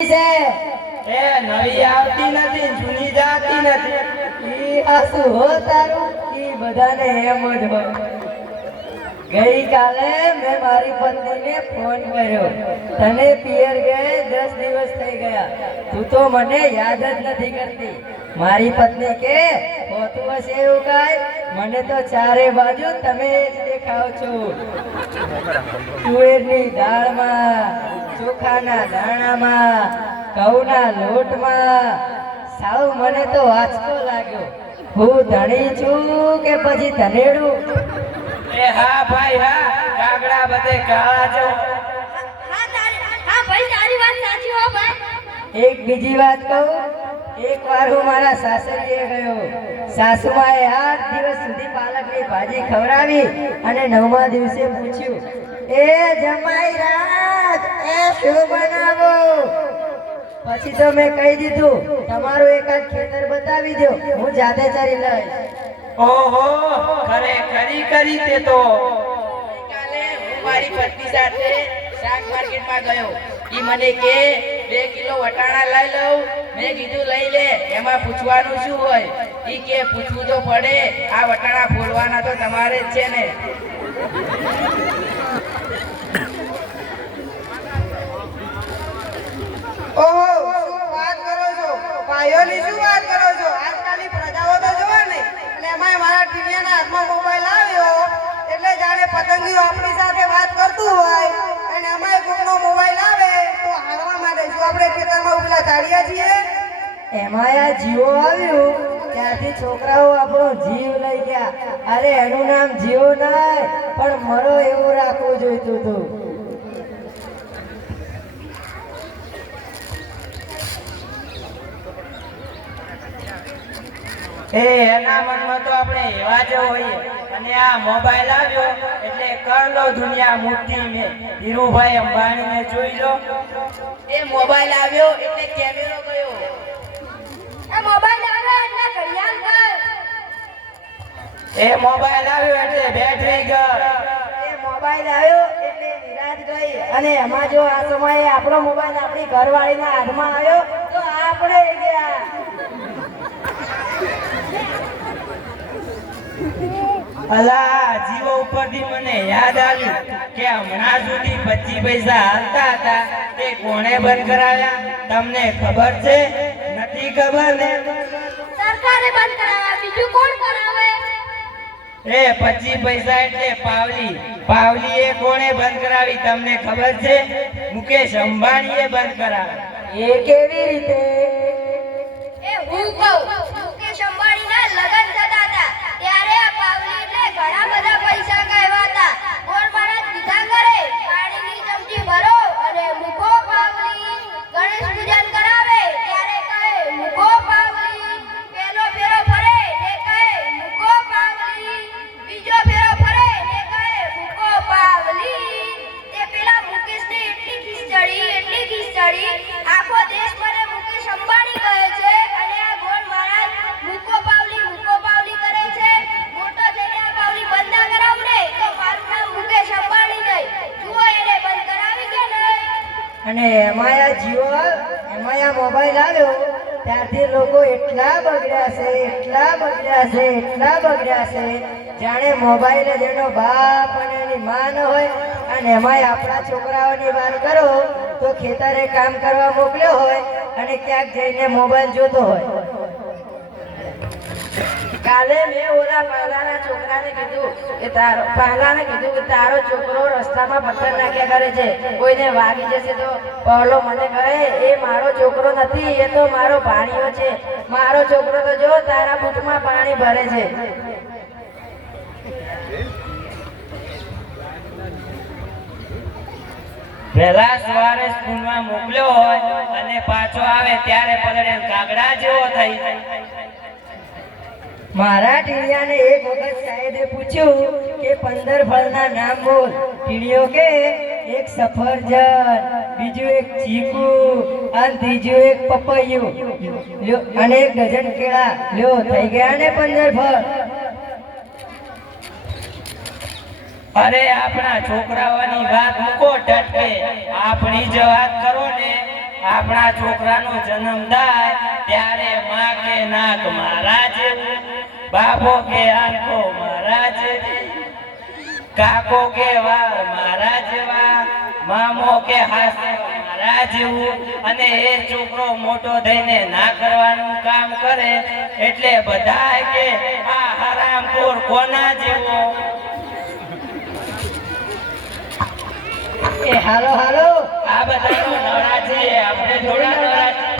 છે એ નવી આવતી નથી, જૂની જાતી નથી. ઈ આસુ હો તારું ઈ બધાને એમ જ હોય. ગઈકાલે મેં મારી પત્નીને ફોન કર્યો, તને પિયર ગયે 10 દિવસ થઈ ગયા, તું તો મને યાદ જ નથી કરતી. મારી પત્ની કે હોતું હશે એવું કાંઈ, મને તો ચારે બાજુ તમે જ દેખાવ છો. તુવેરની દાળમાં, ચોખાના દાણામાં, ઘઉંના લોટમાં. સાવ મને તો આંચકો લાગ્યો. હું ધણી છું કે પછી ધનેડું? એ હા ભાઈ હા, કાગડા બધે કાળા છો. હા ભાઈ, તારી વાત સાચી હો ભાઈ. એક બીજી વાત કહું, એકવાર હું મારા સાસરીએ ગયો. સાસુમાએ 8 દિવસ સુધી પાલકની ભાજી ખવડાવી અને 9મા દિવસે પૂછ્યું, એ જમાઈ રાત એ શું બનાવો? પછી તો મેં કહી દીધું, તમારું એકાદ ખેતર બતાવી દો, હું જાતે ચરી લઈશ. ઓહો, ખરેખરી કરી તે તો. ગઈકાલે હું મારી પત્ની સાથે શાક માર્કેટમાં ગયો. ઈ મને કે 2 કિલો વટાણા લઈ લઉં. મેં કીધું લઈ લે, એમાં પૂછવાનું શું હોય? ઈ કે પૂછવું તો પડે, આ વટાણા ફોલવાના તો તમારે જ છે ને. ઓહો, શું વાત કરો છો ભાઈઓની? શું વાત કરો છો? આજકાલની પ્રજાઓ તો જોવે ને, અને એમાંય મારા ટીવીના હાથમાં મોબાઈલ આવ્યો એટલે જાણે પતંગિયો આપણી સાથે વાત કરતું હોય, અને એમાંય કોઈનો મોબાઈલ આવે તો હારવા માટે શું આપણે ખેતરમાં ઉભેલા ધાડિયા છીએ? એમાં આ જીવો આવ્યું ત્યારથી છોકરાઓ આપણો જીવ લઈ ગયા. અરે એનું નામ જીવો નહીં પણ મરો એવું રાખવું જોઈતું હતું. એના મનમાં તો આપણે એવા જ હોઈએ. અને આ મોબાઈલ આવ્યો એટલે કર લો દુનિયા મુઠ્ઠી મેં. ધીરુભાઈ અંબાણીને જોઈ લો. એ મોબાઈલ આવ્યો એટલે કેમેરો ગયો. આ મોબાઈલ આવ્યો એટલે ઘડિયાળ ગઈ. એ મોબાઈલ આવ્યો એટલે બેટરી ગઈ. એ મોબાઈલ આવ્યો એટલે નિરાશ ગઈ. અને એમાં જો આ સમયે આપણો મોબાઈલ આપણી ઘરવાળીના હાથમાં આવ્યો તો આપણે ગયા. અલા, જીવો ઉપરથી મને યાદ આવ્યું કે હમણાં સુધી 25 પૈસા હાલતા હતા તે કોણે બંધ કરાવ્યા? તમને ખબર છે? નથી ખબર ને? સરકારે બંધ કરાવ્યા, બીજું કોણ કરાવે? એ 25 પૈસા એટલે પાવલી. પાવલી એ કોણે બંધ કરાવી તમને ખબર છે? મુકેશ અંબાણીએ બંધ કરાવી. એ કેવી રીતે? એ હું કહું, મુકેશ અંબાણીના લગ્ન થતા હતા ત્યારે આ પાવલીને ઘણા બધા પૈસા કહેવા હતા. કોણ મહારાજ કીધા કરે, પાણીની ચમચી ભરો અને મૂકો પાવલી. ગણેશ પૂજન કરાવે ત્યારે કહે મૂકો પાવલી. પેલો ફેરો ફરે ને કહે મૂકો પાવલી. બીજો ફેરો ફરે ને કહે મૂકો પાવલી. તે પેલા મુકેશને એટલી ખીસ ચડી, આખો દેશ મને મુકેશ અંબાણી કહે છે, અને આ ગોળ મહારાજ મૂકો પાવલી કરે છે. મોટો થઈને આ પાવલી બંધ ના કરાવું ને તો મારું નામ મુકેશ અંબાણી નહીં. જુઓ એને બંધ કરાવી કે નહીં? અને એમાં આ જીવો, એમાં આ મોબાઈલ આવ્યો ત્યારથી લોકો એટલા બગડ્યા છે, જાણે મોબાઈલ જ એનો બાપ અને એની માં ન હોય. અને એમાંય આપણા છોકરાઓની વાત કરો તો ખેતરે કામ કરવા મોકલ્યો હોય અને ક્યાંક જઈને મોબાઈલ જોતો હોય. કાલે મેં ઓલા પાલાના છોકરાને કીધું કે તારો છોકરો રસ્તામાં પથ્થર નાખ્યા કરે છે, કોઈને વાગી જશે તો? પહેલો મને કહે એ મારો છોકરો નથી, એ તો મારો ભાણિયો છે. મારો છોકરો તો જો તારા બૂટમાં પાણી ભરે છે. પહેલા સવારે સ્કૂલમાં મોકલ્યો હોય અને પાછો આવે ત્યારે પલળે કાગડા જેવો થઈ જાય. મારા ટીડિયાને એક વખત સાહેબે પૂછ્યું કે 15 ફળના નામ બોલ. ટીડિયો કે એક સફરજન, બીજું એક ચીકુ, અને ત્રીજું એક પપૈયું, અને 1 ડઝન કેળા. લ્યો થઈ ગયા ને 15 ફળ. અરે આપણા છોકરાઓની વાત મૂકો ટટકે, આપણી જ વાત કરો ને આપણા છોકરાનો જન્મ થાય ત્યારે માં કે નાક મારા જેવું, બાપો કે આંખો મારા જેવી, કાકો કે વાળ મારા જેવા, મામો કે હાસ્ય મારા જેવું, અને એ છોકરો મોટો થઈને ના કરવાનું કામ કરે એટલે બધાય કે આ હરામખોર કોના જેવો. એ હાલો હાલો આ બધાનો નવરા છે, આપણે થોડા નવરા છે.